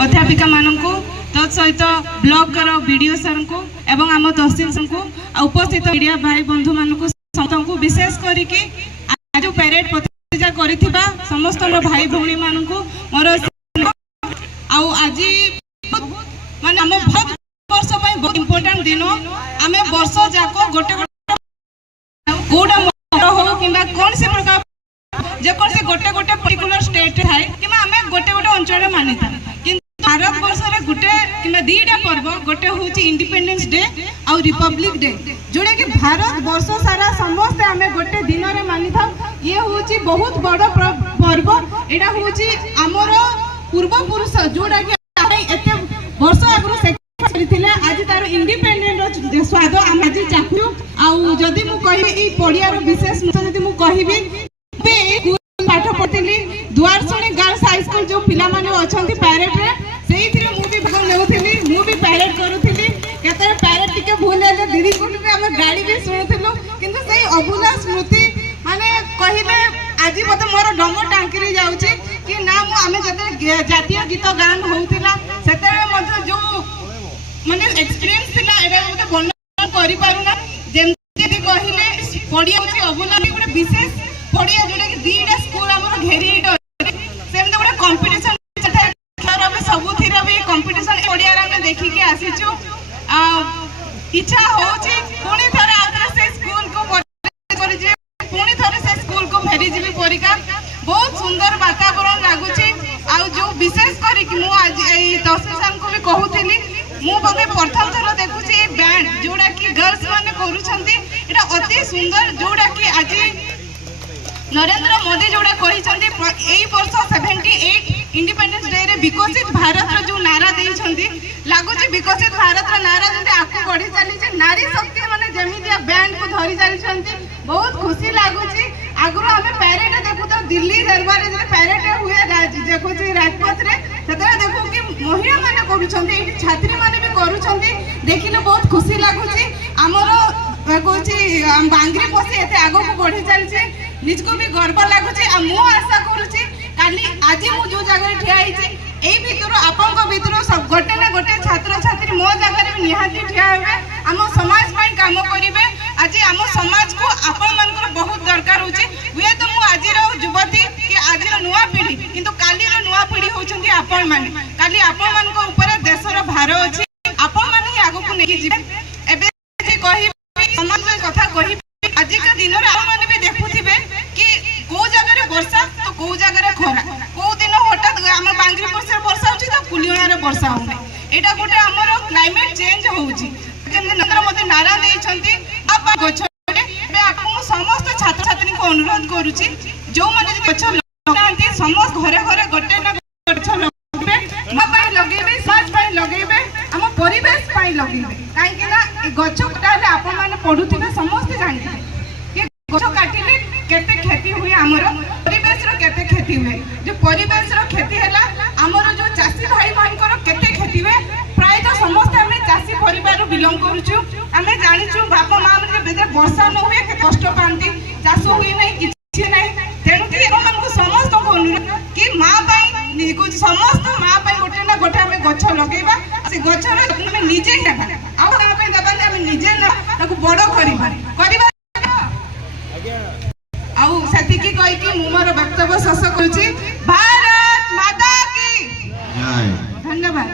अध्यापिका मानू तत् सहित ब्लॉक वीडियो सर को एवं आम तहसील सर को उपस्थित मीडिया भाई बंधु मानू समस्त विशेष करके आज पैरेड प्रतिजा करिथिबा समस्त भाई भौणी मानू मोर आज माने आम भारत वर्ष बहुत इम्पोर्टेंट दिन आम वर्ष जाक गोटे कौटा हो कि कौन से प्रकार जेको से गोटे गोटे पर्टिकुलर स्टेट थाए कि आम गोटे गोटे अंचल मानी था किंतु भारत वर्ष रे गोटे कि दीटा पर्व गोटे हूँ इंडिपेंडेंस डे आउ रिपब्लिक डे जोड़ा कि भारत वर्ष सारा समस्ते आम गोटे दिन में मानी था। ये हूँ बहुत बड़ पर्व यहाँ हूँ आमर पूर्वपुरुष जोड़ा कि एत वर्ष आगु आज तार इंडिपेंडेंट स्वाद आम आज चाखु आदि मुझे पड़ियार विशेष जदि मुझे पाठ पढ़ी दुआरसुणी गर्ल्स हाई स्कूल जो पिला माने अछंती पैरेड रे सेही थिले मु भी भाग लेउथिली मु भी पैरेड करूथिली केते पैरेड टिके भूल ले दीदी को हम गाड़ी भी सुनुथिलु किंतु सेही अभुला स्मृति माने कहिले आज मते मोर डंग टांकी जाउची कि ना मु आमे जते जातीय गीत गान होउथिला सेते मते जो माने एक्सपीरियंस थिला एटा मते वर्णन करि पारुना जेमति कहिले पडिया होची अभुला गोटे विशेष पड़िया जोड़ा कि दीटा स्कूल आम घेरी सेमती गोटे कंपिटिशन सबुथि भी कंपिटिशन पड़िया देखिकी आसीचु इच्छा होची पुणी थरे आउथरे से स्कूल को पुणी थरे से स्कूल को फेरी जीवी परिका बहुत सुंदर वातावरण लागुची आ जो विशेष करी कि मु आज एई तहसील को भी कहूथिली मु बगे प्रथम थर देखुची बैंड जोड़ा कि गर्ल्स माने करूछंती एटा अति सुंदर जोड़ा कि आज नरेंद्र मोदी जोड़ा कही वर्ष 78 इंडिपेंडेंस डे रे विकसित भारत रो जो नारा देइछंती लागुची विकसित भारत रो नारा जंते आकु बढ़ी चली नारी शक्ति माने जेमितिया बैंड को धरी चली बहुत खुशी लागुची आगुरो हमें पैरेड देखु तो दिल्ली दरबार रे पैरेड हुए देखुची राजपथ रे सेतरा देखु कि महिला माने करूछंती छात्री माने भी करूछंती देखिले बहुत खुशी लागुची हमरो कहूची बांगरी पसी एते आगो को बढ़ी चलছে निजको भी गर्व लागुची आ मु आशा करूची काली आज मु जो जगह ठिया आइची एई भितर आपनको भितर सब गोटे ना गोटे छात्र छात्री मो जगह में निहाती ठिया हेबे हम समाज पई काम करिवे आज हम समाज को आपन मानकर बहुत दरकार होची हुए तो मु आज रो युवती कि आज रो नुवा पीढ़ी किंतु काली रो नुवा पीढ़ी होचंती आपन माने काली आपन मान को ऊपर देशर भार अछि आपन माने ही आगो को नेकी जिवे एबे कहि समाज कथा कहि आज का दिन रे आप माने भी देखुथिबे कि को जगह रे वर्षा तो को जगह रे खरा को दिन हठात हमर बांगरी परसे वर्षा होची तो कुलिया रे वर्षा होने एटा गोटे हमर क्लाइमेट चेंज होउची जेम नरेंद्र मोदी नारा देइछंती आप गछटे बे आपन समस्त छात्र छात्री को अनुरोध करूची जो माने गछ लगांती समस्त घरे घरे गोटे ना गछ लगबे मापा लगेबे समाज पई लगेबे हम परिवेश पई लगेबे काहे कि ना गछ काटले आपन माने पढुथिबे समस्त जानथिबे कि गछ काटिले केते क्षति हुए हमर परिवेश रो केते क्षति हुए जो परिवेश रो क्षति हैला हमर जो चासी भाई मानकर केते क्षति हुए प्राय तो समस्त हमें चासी परिवार बिलोंग करूछु हमें जानिछु बापा मां रे बेदे वर्षा न हुए के कष्ट पांती चाष हुए नहीं किछि नहीं तेनु कि हम को समस्त को अनुरोध कि मां भाई को समस्त मां भाई गोटे ना गोटे हमें गछ लगेबा से गछ रे हमें निजे हेबा आ हमें दबा हमें निजे ना ताको बड़ करिबा आउ सती की कहि कि मु मोर वक्तव्य शेष करूची भारत माता की जय धन्यवाद।